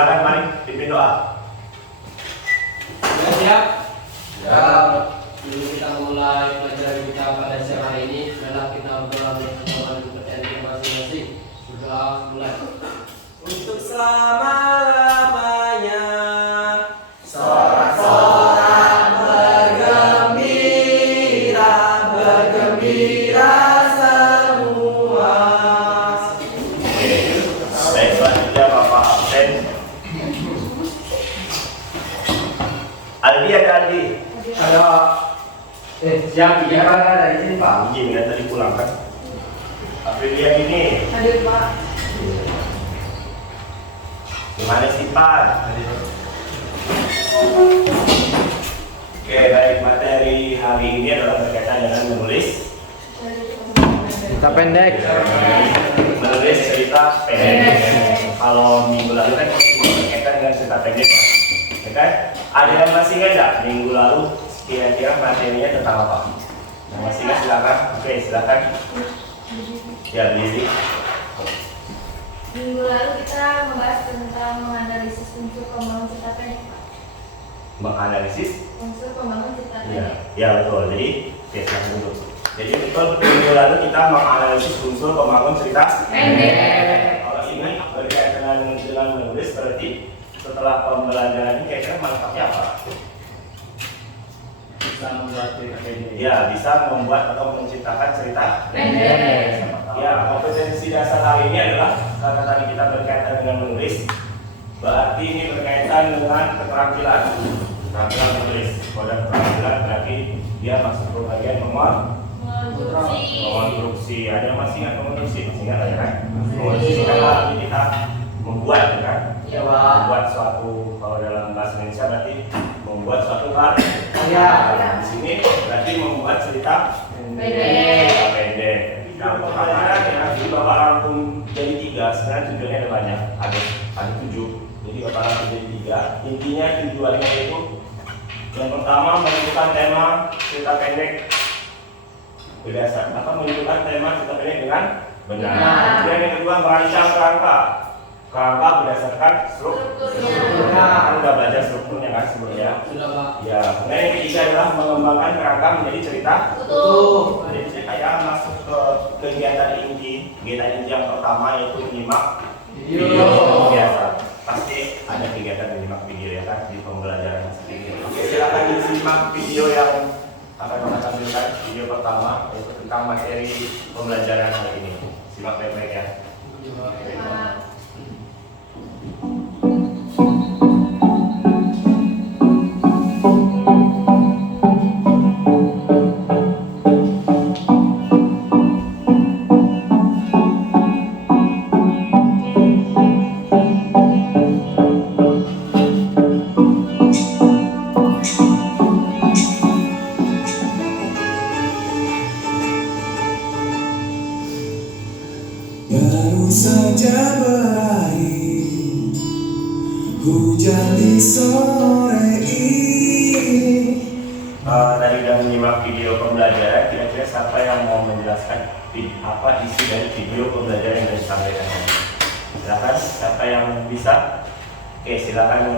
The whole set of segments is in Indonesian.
silakan mari pimpin doa. Sudah siap? Ya. Dulu kita mulai pelajaran kita pada siang hari ini. Adalah kita berdoa bersama kepercayaan kita masing-masing. Sudah mulai. Untuk selama-lamanya sorak-sorak bergembira, bergembira semua. Baik, selanjutnya Bapak absen. Aldi ada Aldi? Ada. Siap, iya kan ada izin Pak. Izin kan tadi pulang kan? Aprilia ini. Hadir Pak. Gimana sih Pak? Oke, baik, materi hari ini adalah berkaitan dengan menulis Cerita pendek. menulis cerita pendek. Kalau minggu lalu kan berkaitan dengan cerita pendek, ya kan? Ada yang masih ingat nggak minggu lalu kira-kira materinya tentang apa? Yang masih ingat silakan. Oke, silakan. Ya, Lili. Minggu lalu kita membahas tentang menganalisis unsur pembangun cerita pendek, Pak. Menganalisis. Unsur pembangun cerita Ya, pendek. ya betul. Jadi, oke, silakan dulu. Jadi betul minggu lalu kita menganalisis unsur pembangun cerita Pendek. Kalau ini berkaitan dengan menulis, berarti setelah pembelajaran ini kira-kira manfaatnya apa? Bisa membuat cerita pendek. Ya, bisa membuat atau menciptakan cerita Pendek. Ya, kompetensi dasar hari ini adalah karena tadi kita berkaitan dengan menulis, berarti ini berkaitan dengan keterampilan menulis. Kalau keterampilan berarti dia masuk ke bagian mengonstruksi. Ada yang masih nggak mengonstruksi? Masih nggak ya kan? Mengonstruksi kan artinya kita membuat, ya kan? Iya, Pak. Membuat suatu, kalau dalam bahasa Indonesia berarti membuat suatu karya. Ya. Nah, di sini berarti membuat cerita Pendek. pendek. Nah, pembelajaran yang nanti Bapak rangkum jadi 3, sebenarnya tujuannya ada banyak, ada 7. Jadi Bapak rangkum jadi 3. Intinya tujuannya itu yang pertama menentukan tema cerita pendek berdasarkan apa menentukan tema cerita pendek dengan benar. Kemudian yang kedua merancang kerangka berdasarkan strukturnya. Kan udah belajar strukturnya kan sebelumnya. Sudah Pak. Ya, kemudian yang ketiga adalah mengembangkan kerangka menjadi cerita. Utuh. Jadi saya masuk ke kegiatan inti yang pertama yaitu menyimak video biasa. Pasti ada kegiatan menyimak video ya kan di pembelajaran ini. Oke, silakan disimak video yang akan kita tampilkan. Video pertama yaitu tentang materi pembelajaran hari ini. Simak baik-baik ya. Pak. Baru saja berakhir hujan di sore ini. Tadi udah menyimak video pembelajaran, kira-kira siapa yang mau menjelaskan apa isi dari video pembelajaran yang disampaikan? Silakan, siapa yang bisa? Oke, silakan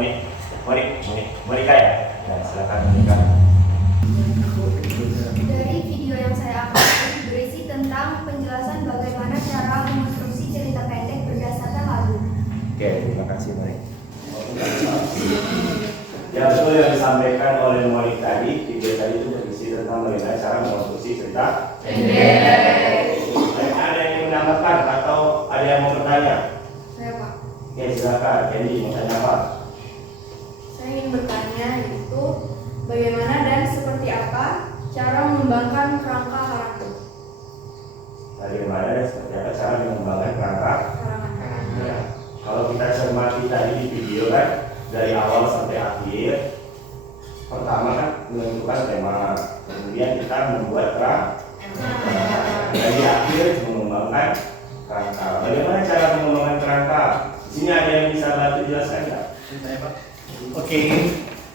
Monika ya. Nah, silakan Monika. Dari video yang saya upload berisi tentang penjelasan bagaimana cara mengonstruksi cerita pendek berdasarkan lagu. Oke, terima kasih Monika. Ya betul yang disampaikan oleh Monik tadi, video tadi itu berisi tentang bagaimana cara mengonstruksi cerita pendek. Ada yang ingin menambahkan atau ada yang mau bertanya? Saya Pak, Oke, silakan. Jadi mau tanya apa? saya ingin bertanya yaitu bagaimana dan seperti apa cara mengembangkan kerangka karakter. Bagaimana dan seperti apa cara mengembangkan kerangka? Karangan. Ya. Kalau kita cermati tadi di video kan dari awal sampai akhir, pertama kan menentukan tema, kemudian kita membuat kerangka, dari akhir mengembangkan kerangka. Bagaimana cara mengembangkan kerangka? Di sini ada yang bisa bantu jelaskan nggak? Oke.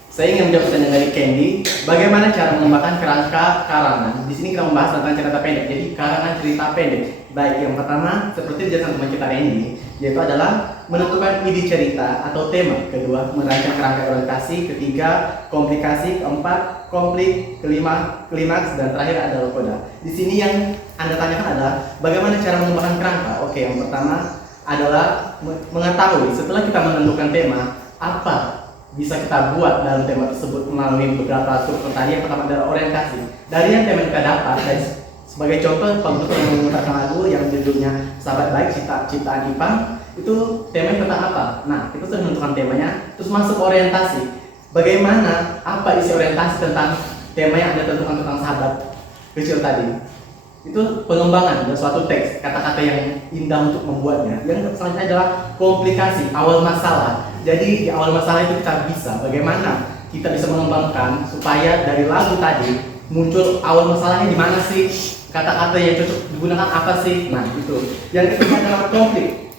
Saya ingin menjawab pertanyaan dari Candy. Bagaimana cara mengembangkan kerangka karangan? Di sini kita membahas tentang cerita pendek. Jadi karangan cerita pendek. Baik, yang pertama seperti dijelaskan teman kita Randy, yaitu adalah menentukan ide cerita atau tema. Kedua, merancang kerangka orientasi. Ketiga, komplikasi. Keempat, konflik. Kelima, klimaks. Dan terakhir adalah koda. Di sini yang Anda tanyakan adalah bagaimana cara mengembangkan kerangka. Oke, yang pertama adalah mengetahui setelah kita menentukan tema, apa bisa kita buat dalam tema tersebut melalui beberapa struktur tadi. Yang pertama adalah orientasi. Dari yang tema kita dapat, dan sebagai contoh, Pak Guru memutarkan lagu yang judulnya Sahabat Baik Ciptaan Ipang, itu temanya tentang apa? Nah, kita sudah menentukan temanya, terus masuk orientasi. Bagaimana, apa isi orientasi tentang tema yang Anda tentukan tentang sahabat kecil tadi? Itu pengembangan dari suatu teks, kata-kata yang indah untuk membuatnya. Yang selanjutnya adalah komplikasi, awal masalah. Jadi di awal masalah itu kita bisa, bagaimana kita bisa mengembangkan supaya dari lagu tadi muncul awal masalahnya di mana sih, kata-kata yang cocok digunakan apa sih. Nah itu. Yang ketiga adalah konflik.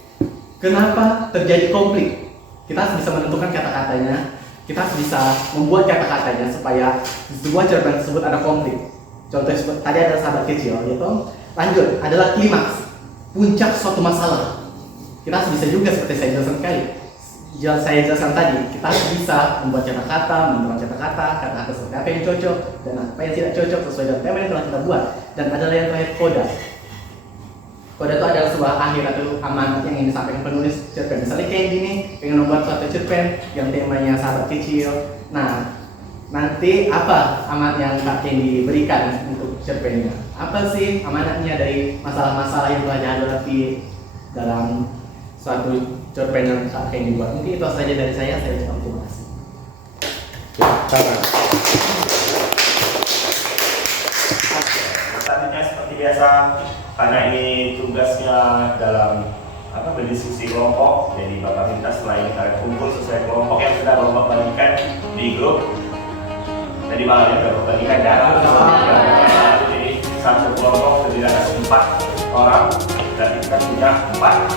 Kenapa terjadi konflik? Kita harus bisa menentukan kata-katanya, kita harus bisa membuat kata-katanya supaya di sebuah cerpen tersebut ada konflik. Contoh tadi ada sahabat kecil, gitu. Lanjut, adalah klimaks, puncak suatu masalah. Kita harus bisa juga seperti saya jelaskan tadi, kita harus bisa membuat kata-kata, menentukan kata-kata seperti apa yang cocok dan apa yang tidak cocok sesuai dengan tema yang telah kita buat. Dan adalah yang terakhir, koda. Koda itu adalah sebuah akhir atau amanat yang ingin disampaikan penulis cerpen. Misalnya kayak gini, pengen membuat suatu cerpen yang temanya sahabat kecil. Nah, nanti apa amanat yang Kak Kendi berikan untuk cerpennya? Apa sih amanatnya dari masalah-masalah yang telah dihadapi dalam suatu cerpen yang Kak Kendi buat? Mungkin itu saja dari saya ucapkan terima kasih. Selanjutnya seperti biasa, karena ini tugasnya dalam berdiskusi kelompok, jadi Bapak minta setelah ini kalian kumpul sesuai kelompok yang sudah Bapak bagikan di grup. Tadi malamnya Bapak bagikan jadi satu kelompok terdiri atas 4 orang, dan kita punya 4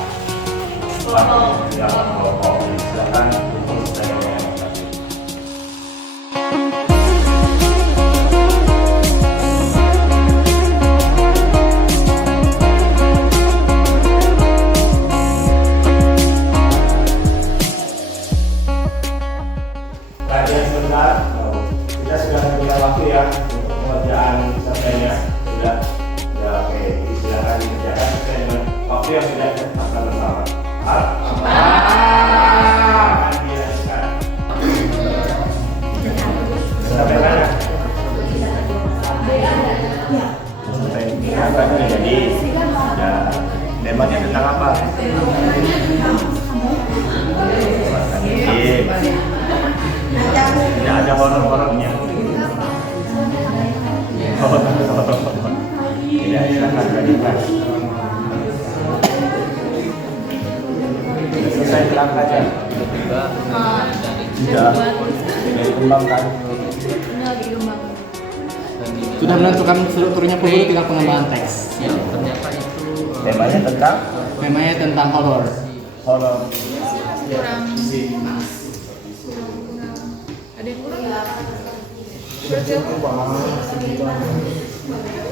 kelompok. Silakan kumpul sesuai kelompok. Kita sudah punya waktu ya untuk pengerjaan cerpennya. Sudah oke, silakan dikerjakan sesuai dengan waktu yang sudah ditetapkan bersama. Akan dihasilkan. Sampai mana? Sampai jadi ya, temanya tentang apa? Tidak ada horor-horornya. Tidak, silakan lanjutkan. Selesai kerangkanya. Sudah dikembangkan. Sudah menentukan strukturnya, perlu tinggal pengembangan teks. Ternyata itu Temanya tentang Temanya tentang horor. horor. Kurang. Ada yang kurang nggak?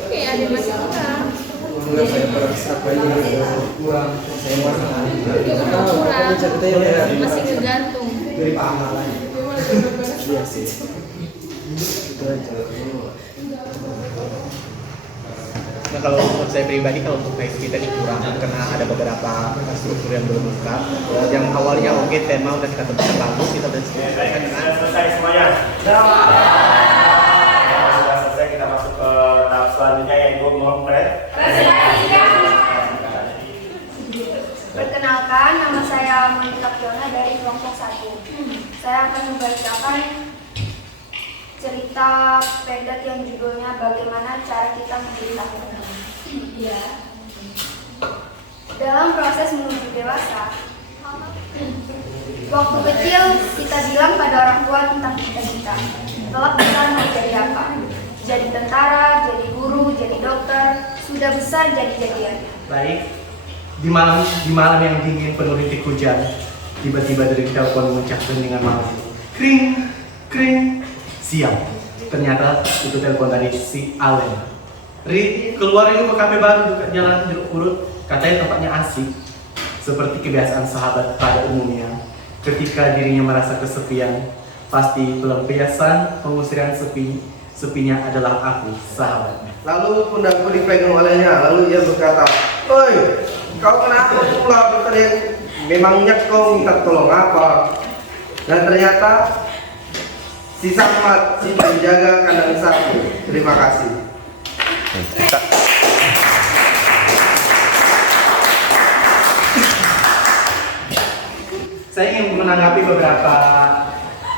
Kayak ada yang masih kurang. Kurang. Masih ngegantung. Dari pengamalan. Iya sih. Itu aja. Nah kalau untuk saya pribadi, kalau untuk teks kita ini kurang karena ada beberapa struktur yang belum lengkap. Yang awalnya oke, tema udah kita tentukan bagus, kita udah selesaikan dengan Selesai semuanya. Sudah selesai, kita masuk ke tahap selanjutnya yaitu memotret. Perkenalkan, nama saya Monika Fiona dari kelompok 1. Saya akan membacakan cerita pendek yang judulnya Bagaimana Cara Kita Memberitahu. Dalam proses menuju dewasa, waktu kecil kita bilang pada orang tua tentang cita-cita. Kelak besar mau jadi apa? Jadi tentara, jadi guru, jadi dokter. Sudah besar jadi-jadian. baik. Di malam yang dingin penuh rintik hujan, tiba-tiba dari telepon mengucapkan dengan malam, kring, kring. Siap, ternyata itu telepon dari si Allen. Ri, keluar yuk ke kafe baru dekat jalan Jeruk Purut. Katanya tempatnya asik. Seperti kebiasaan sahabat pada umumnya, ketika dirinya merasa kesepian, pasti pelampiasan pengusiran sepinya adalah aku, sahabatnya. Lalu pundakku dipegang olehnya, lalu ia berkata, "Oi, kau kenapa pula berteriak? Memangnya kau minta tolong apa?" Dan ternyata si Samad, si penjaga kandang sapi. Terima kasih. Saya ingin menanggapi beberapa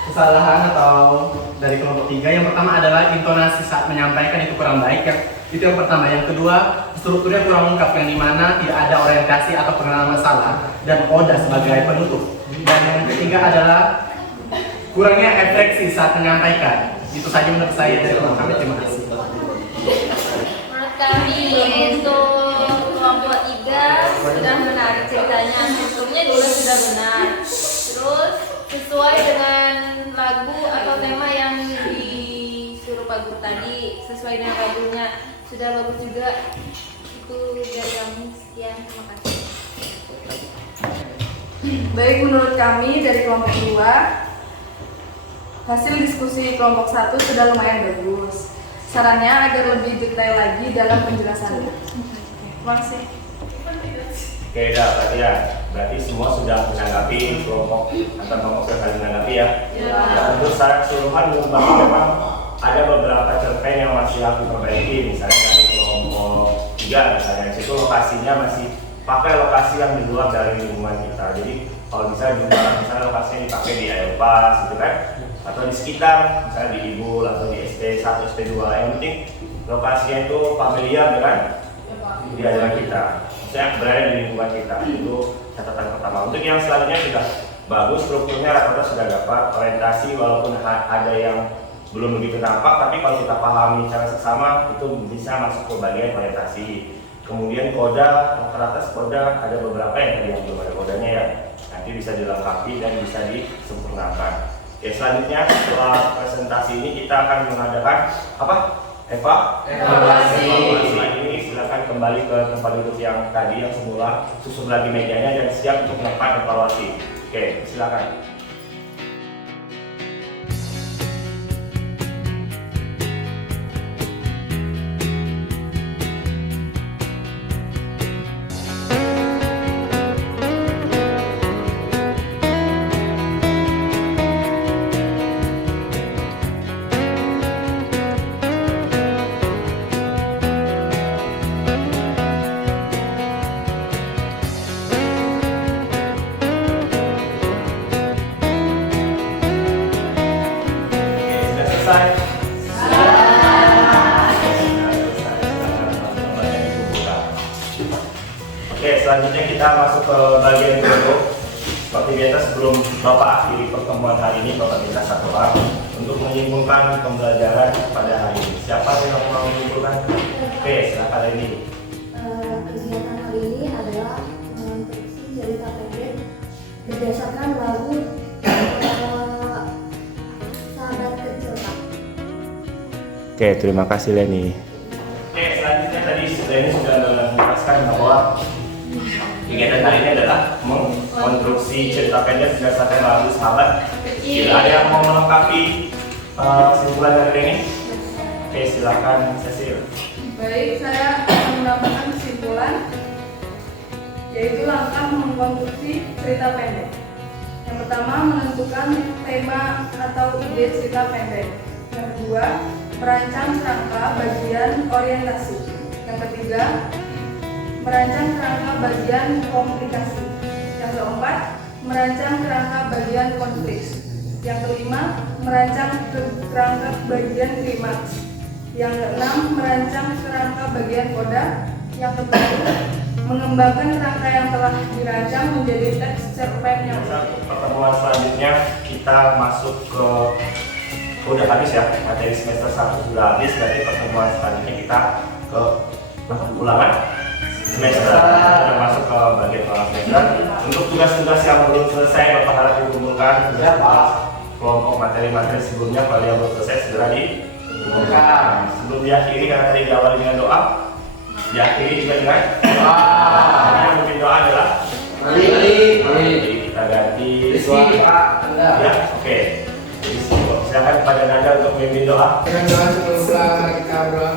kesalahan atau dari kelompok 3. Yang pertama adalah intonasi saat menyampaikan itu kurang baik. Itu yang pertama. Yang kedua, strukturnya kurang lengkap, yang dimana tidak ada orientasi atau pengenalan masalah dan koda sebagai penutup. Dan yang ketiga adalah kurangnya refleksi saat menyampaikan. Itu saja menurut saya dari kelompok kami. Terima kasih. Menurut kami untuk kelompok 3 sudah menarik ceritanya, strukturnya juga sudah benar. Terus sesuai dengan lagu atau tema yang disuruh Pak Guru tadi, sesuai dengan lagunya sudah bagus juga. Itu dari kami, sekian, terima kasih. Baik, menurut kami dari kelompok 2, hasil diskusi kelompok 1 sudah lumayan bagus. Sarannya agar lebih detail lagi dalam penjelasannya. Terima kasih. Oke, dah berarti ya. Berarti semua sudah menanggapi kelompok antar kelompok yang kalian menanggapi ya. Ya. Untuk secara keseluruhan bahwa memang ada beberapa cerpen yang masih harus diperbaiki. Misalnya dari kelompok 3 misalnya, itu lokasinya masih pakai lokasi yang di luar dari lingkungan kita. Jadi kalau bisa juga misalnya lokasinya dipakai di Aeropas gitu kan, atau di sekitar, misalnya di Ibul atau di SD1, SD2. Yang penting lokasinya itu familiar dengan di ajaran kita, maksudnya berada di lingkungan kita. Itu catatan pertama. Untuk yang selanjutnya sudah bagus, strukturnya rata-rata sudah dapat, orientasi walaupun ada yang belum begitu nampak, tapi kalau kita pahami cara sesama itu bisa masuk ke bagian orientasi. Kemudian koda, rata-rata koda ada beberapa yang tadi yang belum ada kodanya ya, nanti bisa dilengkapi dan bisa disempurnakan. Oke, selanjutnya setelah presentasi ini kita akan mengadakan apa? Evaluasi. Ini silakan kembali ke tempat duduk yang tadi yang semula, susun lagi mejanya dan siap untuk melakukan evaluasi. Oke, silakan. Oke, selanjutnya kita masuk ke bagian foto. Seperti biasa sebelum Bapak akhiri pertemuan hari ini, Bapak minta satu orang untuk menyimpulkan pembelajaran pada hari ini. Siapa yang mau menyimpulkan? Oke, silakan ini. Kegiatan hari ini adalah menginstruksi cerita pendek berdasarkan lagu Sahabat Kecil. Oke, terima kasih Leni. Oke, selanjutnya tadi Leni sudah menjelaskan bahwa kegiatan hari ini adalah mengkonstruksi cerita pendek berdasarkan lagu Sahabat Kecil. Ada yang mau melengkapi kesimpulan dari Leni? Oke, silakan Cecil. Baik, saya akan menambahkan kesimpulan, yaitu langkah mengkonstruksi cerita pendek. Yang pertama, menentukan tema atau ide cerita pendek. Yang kedua, merancang kerangka bagian orientasi. Yang ketiga, merancang kerangka bagian komunikasi. Yang keempat, merancang kerangka bagian konflik. Yang kelima, merancang kerangka bagian klimaks. Yang keenam, merancang kerangka bagian koda. Yang ketujuh, mengembangkan kerangka yang telah dirancang menjadi teks cerpen yang pertemuan selanjutnya kita masuk ke udah habis ya, materi semester 1 sudah habis, berarti pertemuan selanjutnya kita ke ulangan semester, kita masuk ke bagian ulangan semester. Untuk tugas-tugas yang belum selesai, Bapak harap dikumpulkan tugas kelompok materi-materi sebelumnya. Kalau yang belum selesai segera dikumpulkan. Sebelum diakhiri, karena tadi diawali dengan doa, diakhiri juga dengan doa. Yang mungkin doa adalah Mari kita ganti Rizky, Pak, Anda. Ya, oke. Jadi silakan kepada Nanda untuk memimpin doa. Dengan doa sebelum pulang kita berdoa